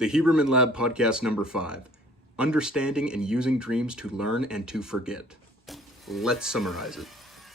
The Huberman Lab podcast number 5, Understanding and Using Dreams to Learn and to Forget. Let's summarize it.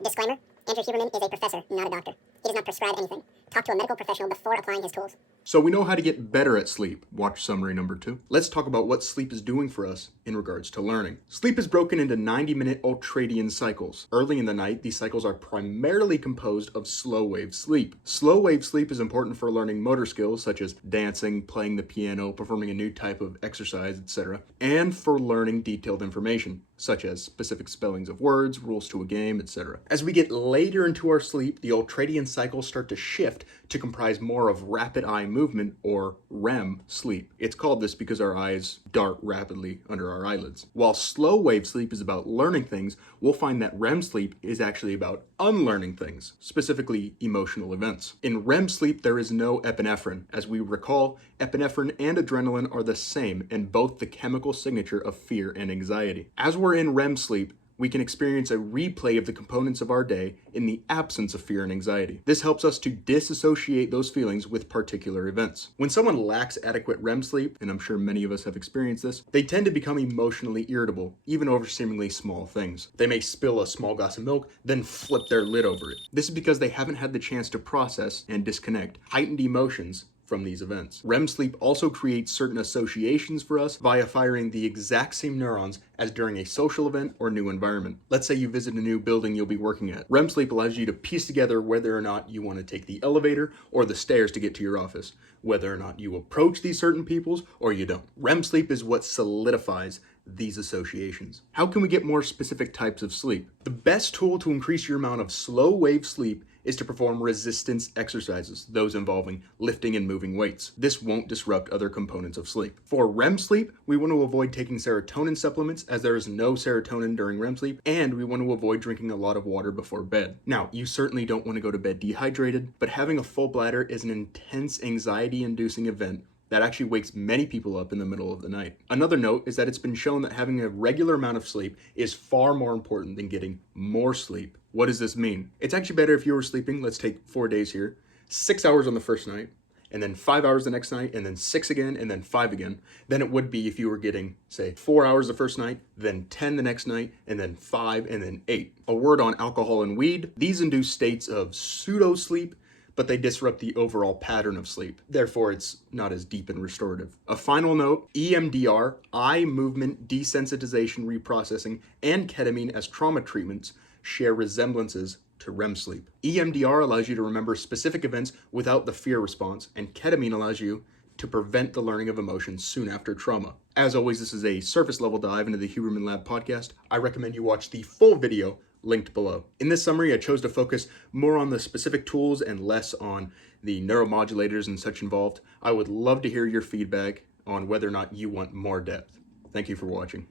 Disclaimer, Andrew Huberman is a professor, not a doctor. He does not prescribe anything. Talk to a medical professional before applying his tools. So we know how to get better at sleep. Watch summary number 2. Let's talk about what sleep is doing for us in regards to learning. Sleep is broken into 90-minute ultradian cycles. Early in the night, these cycles are primarily composed of slow-wave sleep. Slow-wave sleep is important for learning motor skills such as dancing, playing the piano, performing a new type of exercise, etc., and for learning detailed information, such as specific spellings of words, rules to a game, etc. As we get later into our sleep, the ultradian cycles start to shift to comprise more of rapid eye movement, or REM sleep. It's called this because our eyes dart rapidly under our eyelids. While slow wave sleep is about learning things, we'll find that REM sleep is actually about unlearning things, specifically emotional events. In REM sleep, there is no epinephrine. As we recall, epinephrine and adrenaline are the same and both the chemical signature of fear and anxiety. As we're in REM sleep, we can experience a replay of the components of our day in the absence of fear and anxiety. This helps us to disassociate those feelings with particular events. When someone lacks adequate REM sleep, and I'm sure many of us have experienced this, they tend to become emotionally irritable, even over seemingly small things. They may spill a small glass of milk, then flip their lid over it. This is because they haven't had the chance to process and disconnect heightened emotions from these events. REM sleep also creates certain associations for us via firing the exact same neurons as during a social event or new environment. Let's say you visit a new building you'll be working at. REM sleep allows you to piece together whether or not you want to take the elevator or the stairs to get to your office, whether or not you approach these certain peoples or you don't. REM sleep is what solidifies these associations. How can we get more specific types of sleep? The best tool to increase your amount of slow wave sleep is to perform resistance exercises, those involving lifting and moving weights. This won't disrupt other components of sleep. For REM sleep, we want to avoid taking serotonin supplements as there is no serotonin during REM sleep, and we want to avoid drinking a lot of water before bed. Now, you certainly don't want to go to bed dehydrated, but having a full bladder is an intense anxiety-inducing event that actually wakes many people up in the middle of the night. Another note is that it's been shown that having a regular amount of sleep is far more important than getting more sleep. What does this mean? It's actually better if you were sleeping, let's take 4 days here, 6 hours on the first night, and then 5 hours the next night, and then 6 again, and then 5 again, than it would be if you were getting, say, 4 hours the first night, then 10 the next night, and then 5, and then 8. A word on alcohol and weed. These induce states of pseudo-sleep, but they disrupt the overall pattern of sleep. Therefore, it's not as deep and restorative. A final note, EMDR, eye movement desensitization reprocessing, and ketamine as trauma treatments share resemblances to REM sleep. EMDR allows you to remember specific events without the fear response, and ketamine allows you to prevent the learning of emotions soon after trauma. As always, this is a surface level dive into the Huberman Lab podcast. I recommend you watch the full video linked below. In this summary, I chose to focus more on the specific tools and less on the neuromodulators and such involved. I would love to hear your feedback on whether or not you want more depth. Thank you for watching.